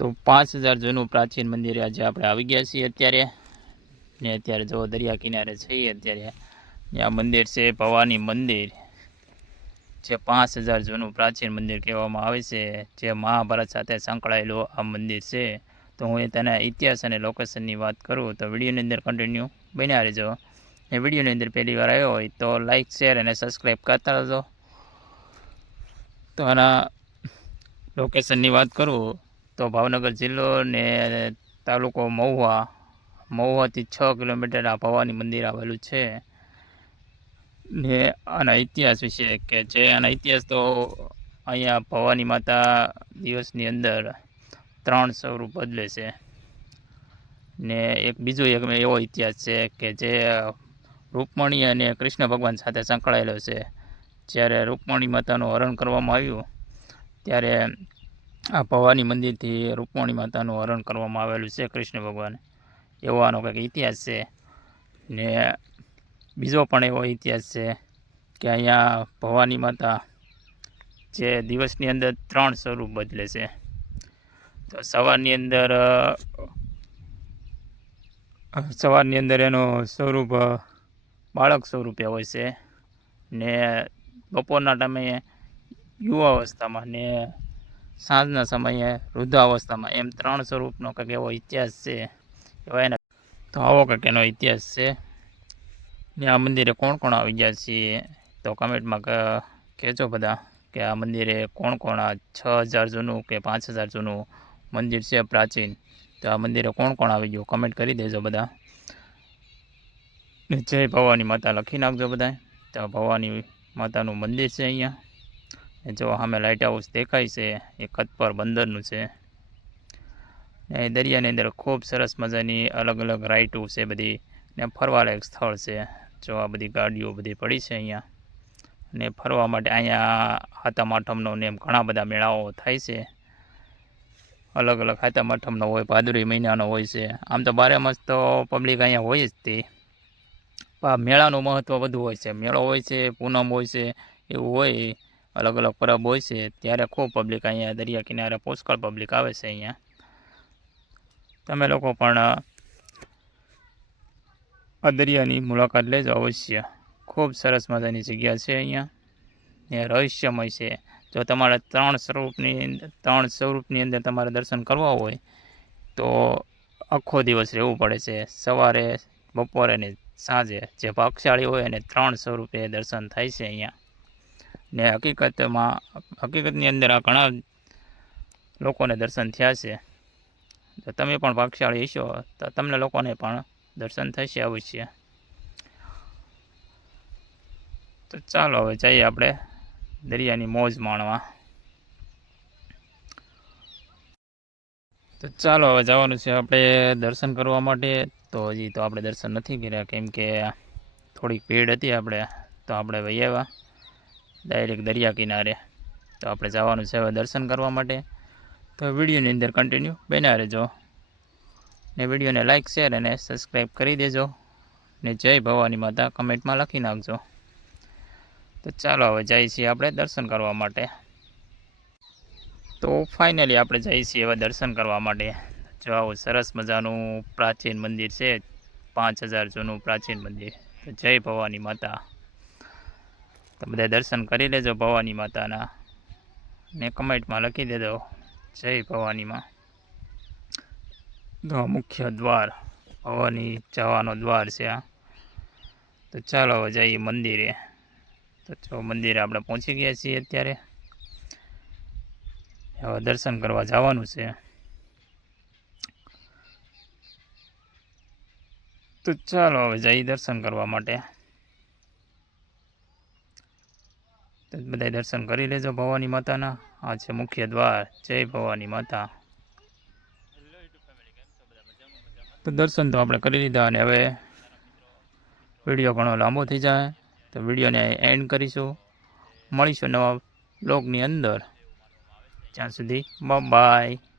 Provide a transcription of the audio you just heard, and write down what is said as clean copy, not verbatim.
તો 5000 જૂનું પ્રાચીન મંદિર આજે આપણે આવી ગયા છીએ અત્યારે ને અત્યારે જો દરિયા કિનારે છીએ અત્યારે આ મંદિર છે ભવાની મંદિર જે 5000 જૂનું પ્રાચીન મંદિર કહેવામાં આવે છે જે મહાભારત સાથે સંકળાયેલું આ મંદિર છે તો હું તેના ઇતિહાસ અને લોકેશનની વાત કરું તો વિડીયોની અંદર કન્ટિન્યુ બન્યા રહેજો એ વિડીયોની અંદર પહેલી વાર આવ્યો હોય તો લાઇક શેર અને સબસ્ક્રાઈબ કરતા રહેજો તો આના લોકેશનની વાત કરું તો ભાવનગર જિલ્લો ને તાલુકો મહુવાથી 6 કિલોમીટર આ ભવાની મંદિર આવેલું છે ને આના ઇતિહાસ વિશે કે જે આના ઇતિહાસ તો અહીંયા ભવાની માતા દિવસની અંદર 3 સ્વરૂપ બદલે છે ને એક બીજો એવો ઇતિહાસ છે કે જે રૂકમણી અને કૃષ્ણ ભગવાન સાથે સંકળાયેલો છે જ્યારે રૂકમણી માતાનું હરણ કરવામાં આવ્યું ત્યારે આ ભવાની મંદિરથી રૂકમણી માતાનું હરણ કરવામાં આવેલું છે કૃષ્ણ ભગવાન એવો આનો કંઈક ઇતિહાસ છે ને બીજો પણ એવો ઇતિહાસ છે કે અહીંયા ભવાની માતા જે દિવસની અંદર 3 સ્વરૂપ બદલે છે તો સવારની અંદર એનો સ્વરૂપ બાળક સ્વરૂપે હોય છે ને બપોરના ટાઈમે યુવા અવસ્થામાં ને સાંજના સમયે વૃદ્ધાવસ્થામાં એમ 3 સ્વરૂપનો કંઈક એવો ઇતિહાસ છે એવા એના તો આવો કંઈક એનો ઇતિહાસ છે ને આ મંદિરે કોણ કોણ આવી ગયા છીએ તો કમેન્ટમાં કહેજો બધા કે આ મંદિરે કોણ કોણ આ 6000 જૂનું કે 5000 જૂનું મંદિર છે પ્રાચીન તો આ મંદિરે કોણ કોણ આવી ગયું કમેન્ટ કરી દેજો બધા ને જય ભવાની માતા લખી નાખજો બધા તો ભવાની માતાનું મંદિર છે અહીંયા જો સામે લાઇટ હાઉસ દેખાય છે એ કતપર બંદરનું છે એ દરિયાની અંદર ખૂબ સરસ મજાની અલગ અલગ રાઇટો છે બધી ને ફરવાલાયક સ્થળ છે જો આ બધી ગાડીઓ બધી પડી છે અહીંયા ને ફરવા માટે અહીંયા હાથમ આઠમનો ને એમ ઘણા બધા મેળાઓ થાય છે અલગ અલગ હાથમ આઠમનો હોય ભાદરવી મહિનાનો હોય છે આમ તો 12 માસ તો પબ્લિક અહીંયા હોય જ તે મેળાનું મહત્ત્વ વધુ હોય છે મેળો હોય છે પૂનમ હોય છે એવું હોય અલગ અલગ પરબ હોય છે ત્યારે ખૂબ પબ્લિક અહીંયા દરિયા કિનારે પુષ્કળ પબ્લિક આવે છે અહીંયા તમે લોકો પણ આ દરિયાની મુલાકાત લેજો અવશ્ય ખૂબ સરસ મજાની જગ્યા છે અહીંયા ને રહસ્યમય છે જો તમારે 3 સ્વરૂપની અંદર તમારે દર્શન કરવા હોય તો આખો દિવસ રહેવું પડે છે સવારે બપોરે ને સાંજે જે ભાગશાળી હોય એને 3 સ્વરૂપે દર્શન થાય છે અહીંયા ને હકીકતની અંદર આ ઘણા લોકોને દર્શન થયા છે તો તમે પણ ભાગશાળી હશો તો તમને લોકોને પણ દર્શન થશે અવશ્ય તો ચાલો હવે જઈએ આપણે દરિયાની મોજ માણવા તો ચાલો હવે જવાનું છે આપણે દર્શન કરવા માટે તો હજી તો આપણે દર્શન નથી કર્યા કેમ કે થોડીક ભીડ હતી તો આપણે વહી આવ્યા ડાયરેક્ટ દરિયા કિનારે તો આપણે જવાનું છે હવે દર્શન કરવા માટે તો વિડીયોની અંદર કન્ટિન્યુ બન્યા રહેજો ને વિડીયોને લાઇક શેર અને સબસ્ક્રાઈબ કરી દેજો ને જય ભવાની માતા કમેન્ટમાં લખી નાખજો તો ચાલો હવે જઈએ છીએ આપણે દર્શન કરવા માટે તો ફાઇનલી આપણે જઈએ છીએ હવે દર્શન કરવા માટે જો આવું સરસ મજાનું પ્રાચીન મંદિર છે 5000 જૂનું પ્રાચીન મંદિર તો જય ભવાની માતા તો બધા દર્શન કરી લેજો ભવાની માતાના ને કમેન્ટમાં લખી દેજો જય ભવાનીમાં તો મુખ્ય દ્વાર ભવાની જવાનો દ્વાર છે આ તો ચાલો હવે જઈએ મંદિરે તો જો મંદિરે આપણે પહોંચી ગયા છીએ અત્યારે હવે દર્શન કરવા જવાનું છે તો ચાલો હવે જઈએ દર્શન કરવા માટે તો બધા દર્શન કરી લેજો ભવાની માતાના આ છે મુખ્ય દ્વાર જય ભવાની માતા તો દર્શન તો આપણે કરી લીધા અને હવે વિડીયો ઘણો લાંબો થઈ જાય તો વિડીયોને એન્ડ કરીશું મળીશું નવા બ્લોગની અંદર ત્યાં સુધી બાય.